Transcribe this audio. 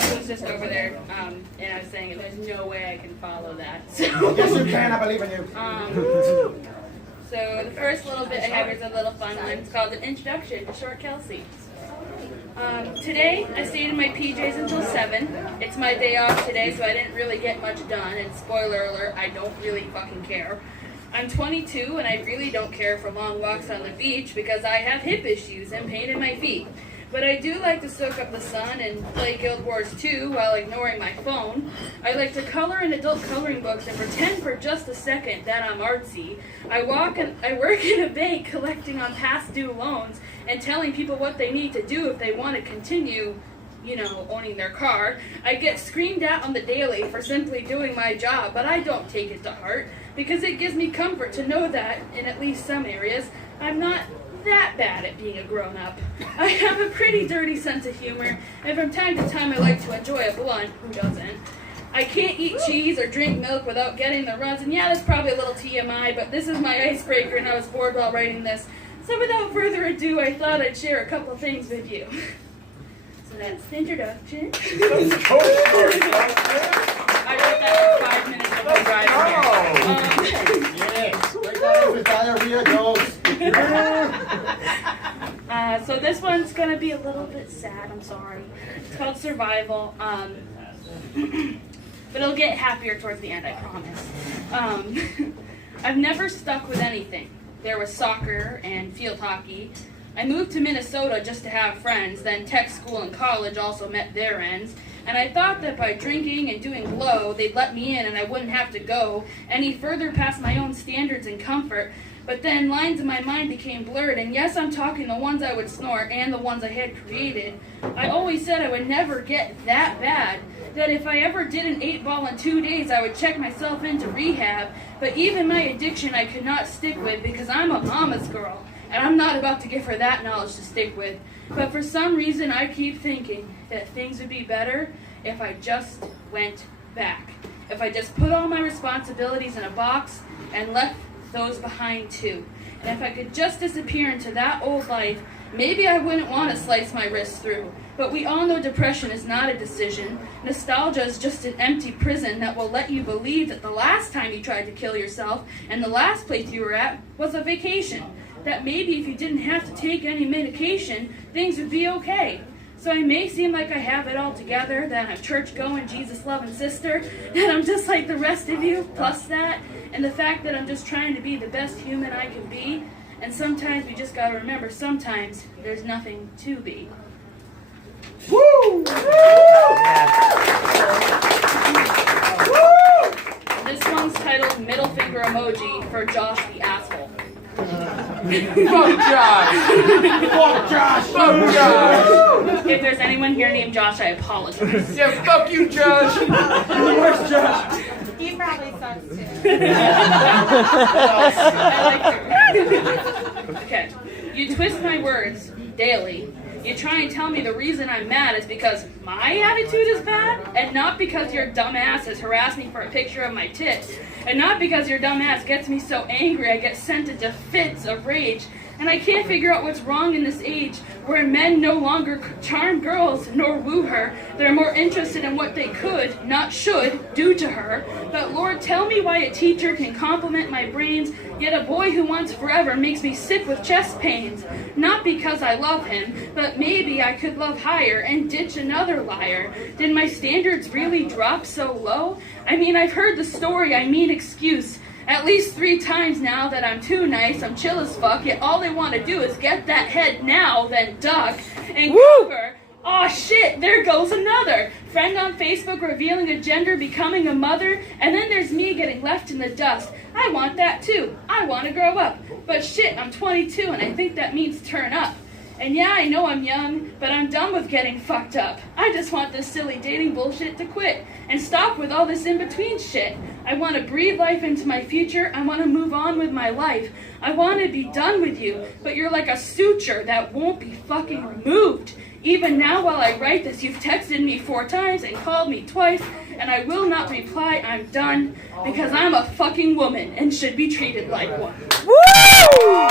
I was just over there, and I was saying there's no way I can follow that. So, Yes, you can. I believe in you. So the first little bit I have is a little fun one. It's called An Introduction to Short Kelsey. Today, I stayed in my PJs until 7. It's my day off today, so I didn't really get much done. And spoiler alert, I don't really fucking care. I'm 22, and I really don't care for long walks on the beach because I have hip issues and pain in my feet. But I do like to soak up the sun and play Guild Wars 2 while ignoring my phone. I like to color in adult coloring books and pretend for just a second that I'm artsy. I work in a bank collecting on past due loans and telling people what they need to do if they want to continue, owning their car. I get screamed at on the daily for simply doing my job, but I don't take it to heart because it gives me comfort to know that, in at least some areas, I'm not that bad at being a grown-up. I have a pretty dirty sense of humor, and from time to time I like to enjoy a blunt. Who doesn't? I can't eat cheese or drink milk without getting the runs, and yeah, that's probably a little TMI, but this is my icebreaker, and I was bored while writing this. So without further ado, I thought I'd share a couple things with you. So that's the introduction. I wrote that for 5 minutes before driving here. Yes. Break down with diarrhea goes. So this one's gonna be a little bit sad, I'm sorry. It's called Survival. But it'll get happier towards the end, I promise. I've never stuck with anything. There was soccer and field hockey. I moved to Minnesota just to have friends, then tech school and college also met their ends. And I thought that by drinking and doing blow, they'd let me in and I wouldn't have to go any further past my own standards and comfort. But then lines in my mind became blurred, and yes, I'm talking the ones I would snort and the ones I had created. I always said I would never get that bad, that if I ever did an 8-ball in 2 days, I would check myself into rehab. But even my addiction I could not stick with because I'm a mama's girl, and I'm not about to give her that knowledge to stick with. But for some reason, I keep thinking that things would be better if I just went back. If I just put all my responsibilities in a box and left those behind too. And if I could just disappear into that old life, maybe I wouldn't want to slice my wrists through. But we all know depression is not a decision. Nostalgia is just an empty prison that will let you believe that the last time you tried to kill yourself and the last place you were at was a vacation. That maybe if you didn't have to take any medication, things would be okay. So I may seem like I have it all together, that I'm church-going, Jesus-loving sister, that I'm just like the rest of you, plus that, and the fact that I'm just trying to be the best human I can be. And sometimes we just gotta remember, sometimes there's nothing to be. Woo! This one's titled Middle Finger Emoji for Josh the Asshole. Fuck Josh! Fuck Josh! Fuck Josh! If there's anyone here named Josh, I apologize. Yeah, fuck you, Josh! Where's Josh? He probably sucks too. I like her. Okay. You twist my words daily. You try and tell me the reason I'm mad is because my attitude is bad, and not because your dumb ass has harassed me for a picture of my tits, and not because your dumb ass gets me so angry I get sent into fits of rage. And I can't figure out what's wrong in this age where men no longer charm girls nor woo her. They're more interested in what they could, not should, do to her. But Lord, tell me why a teacher can compliment my brains, yet a boy who wants forever makes me sick with chest pains. Not because I love him, but maybe I could love higher and ditch another liar. Did my standards really drop so low? I mean, I've heard the story, I mean excuse. At least 3 times now that I'm too nice, I'm chill as fuck, yet all they want to do is get that head now, then duck, and cover. Aw shit, there goes another. Friend on Facebook revealing a gender, becoming a mother, and then there's me getting left in the dust. I want that too. I want to grow up. But shit, I'm 22 and I think that means turn up. And yeah, I know I'm young, but I'm done with getting fucked up. I just want this silly dating bullshit to quit and stop with all this in-between shit. I want to breathe life into my future. I want to move on with my life. I want to be done with you, but you're like a suture that won't be fucking removed. Even now while I write this, you've texted me 4 times and called me twice, and I will not reply. I'm done, because I'm a fucking woman and should be treated like one. Woo!